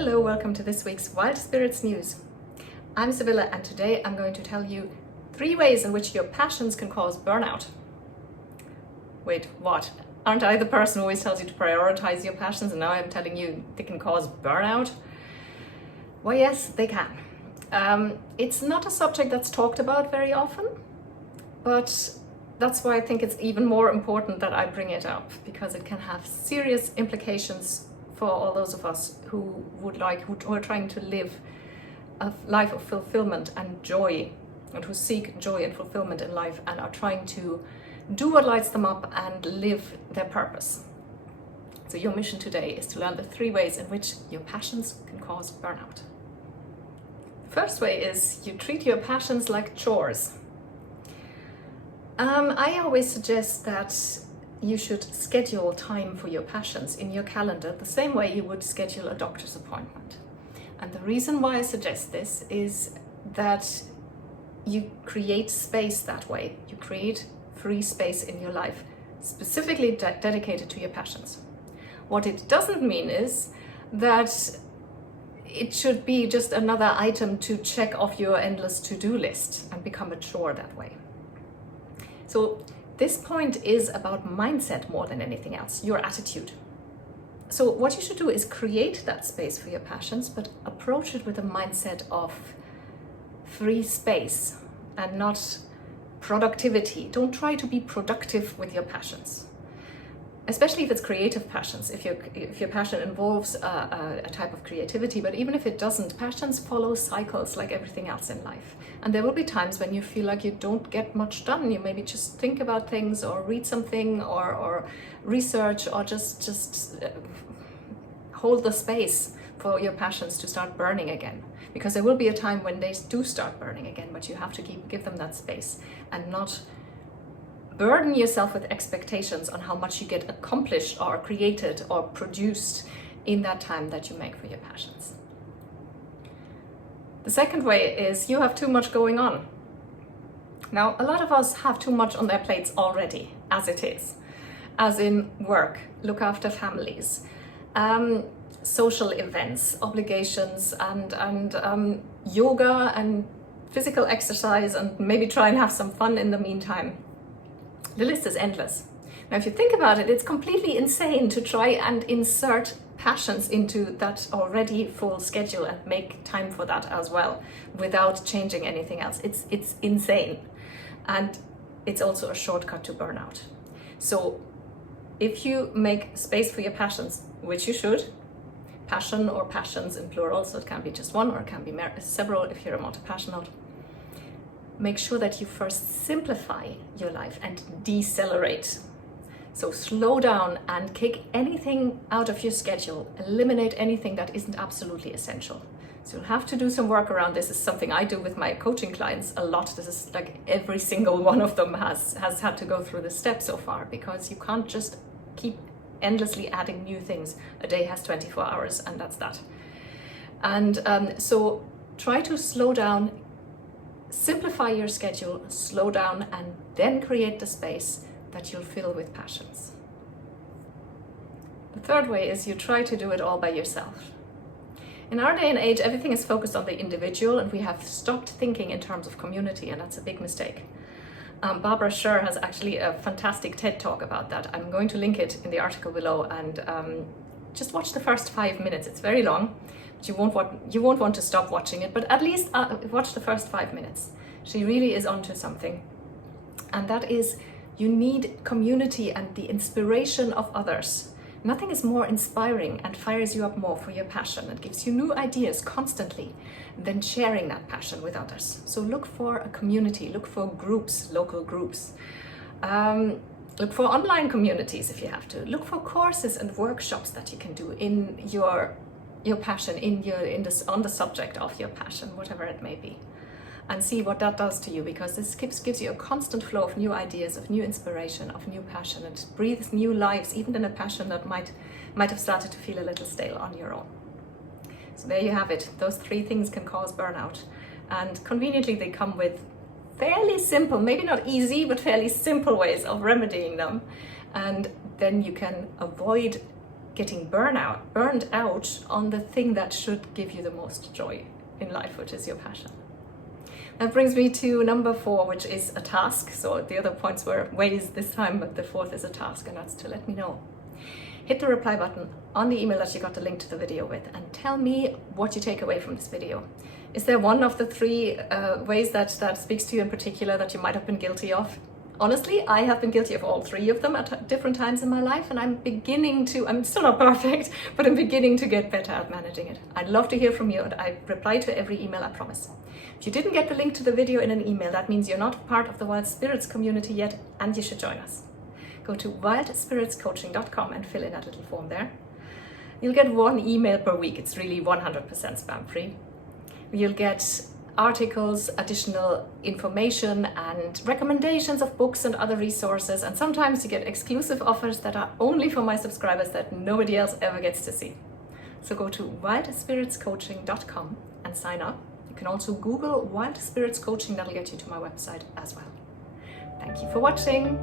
Hello, welcome to this week's Wild Spirits News. I'm Sibylla and today I'm going to tell you 3 ways in which your passions can cause burnout. Wait, what? Aren't I the person who always tells you to prioritize your passions and now I'm telling you they can cause burnout? Well, yes, they can. It's not a subject that's talked about very often, but that's why I think it's even more important that I bring it up, because it can have serious implications for all those of us who are trying to live a life of fulfillment and joy, and who seek joy and fulfillment in life and are trying to do what lights them up and live their purpose. So your mission today is to learn the 3 ways in which your passions can cause burnout. The first way is you treat your passions like chores. I always suggest that you should schedule time for your passions in your calendar the same way you would schedule a doctor's appointment. And the reason why I suggest this is that you create space that way. You create free space in your life, specifically dedicated to your passions. What it doesn't mean is that it should be just another item to check off your endless to-do list and become a chore that way. So this point is about mindset more than anything else, your attitude. So what you should do is create that space for your passions, but approach it with a mindset of free space and not productivity. Don't try to be productive with your passions, especially if it's creative passions, if your passion involves a type of creativity. But even if it doesn't, passions follow cycles like everything else in life. And there will be times when you feel like you don't get much done. You maybe just think about things or read something or research or just hold the space for your passions to start burning again. Because there will be a time when they do start burning again, but you have to give them that space and not burden yourself with expectations on how much you get accomplished or created or produced in that time that you make for your passions. The second way is you have too much going on. Now, a lot of us have too much on their plates already, as it is, as in work, look after families, social events, obligations, and yoga and physical exercise, and maybe try and have some fun in the meantime. The list is endless. Now, if you think about it, it's completely insane to try and insert passions into that already full schedule and make time for that as well without changing anything else. It's insane. And it's also a shortcut to burnout. So if you make space for your passions, which you should, passion or passions in plural, so it can be just one or it can be several if you're a multi-passionate, make sure that you first simplify your life and decelerate. So slow down and kick anything out of your schedule, eliminate anything that isn't absolutely essential. So you'll have to do some work around this. This is something I do with my coaching clients a lot. This is like every single one of them has had to go through this step so far, because you can't just keep endlessly adding new things. A day has 24 hours and that's that. And so try to slow down, simplify your schedule, slow down, and then create the space that you'll fill with passions. The third way is you try to do it all by yourself. In our day and age, everything is focused on the individual, and we have stopped thinking in terms of community, and that's a big mistake. Barbara Sher has actually a fantastic TED talk about that. I'm going to link it in the article below, and just watch the first 5 minutes. It's very long, but you won't want to stop watching it, but at least watch the first 5 minutes. She really is onto something, and that is you need community and the inspiration of others. Nothing is more inspiring and fires you up more for your passion and gives you new ideas constantly than sharing that passion with others. So look for a community, look for groups, local groups. Look for online communities if you have to. Look for courses and workshops that you can do in your passion, on the subject of your passion, whatever it may be. And see what that does to you, because this gives you a constant flow of new ideas, of new inspiration, of new passion. It breathes new lives, even in a passion that might have started to feel a little stale on your own. So there you have it. Those 3 things can cause burnout. And conveniently, they come with fairly simple, maybe not easy, but fairly simple ways of remedying them. And then you can avoid getting burned out on the thing that should give you the most joy in life, which is your passion. That brings me to number 4, which is a task. So the other points were ways this time, but the 4th is a task, and that's to let me know. Hit the reply button on the email that you got the link to the video with and tell me what you take away from this video. Is there one of the 3 ways that speaks to you in particular that you might have been guilty of? Honestly, I have been guilty of all 3 of them at different times in my life, and I'm still not perfect, but I'm beginning to get better at managing it. I'd love to hear from you, and I reply to every email, I promise. If you didn't get the link to the video in an email, that means you're not part of the Wild Spirits community yet, and you should join us. Go to wildspiritscoaching.com and fill in that little form there. You'll get 1 email per week. It's really 100% spam free. You'll get articles, additional information and recommendations of books and other resources, and sometimes you get exclusive offers that are only for my subscribers that nobody else ever gets to see. So go to wildspiritscoaching.com and sign up. You can also Google Wild Spirits Coaching, that'll get you to my website as well. Thank you for watching.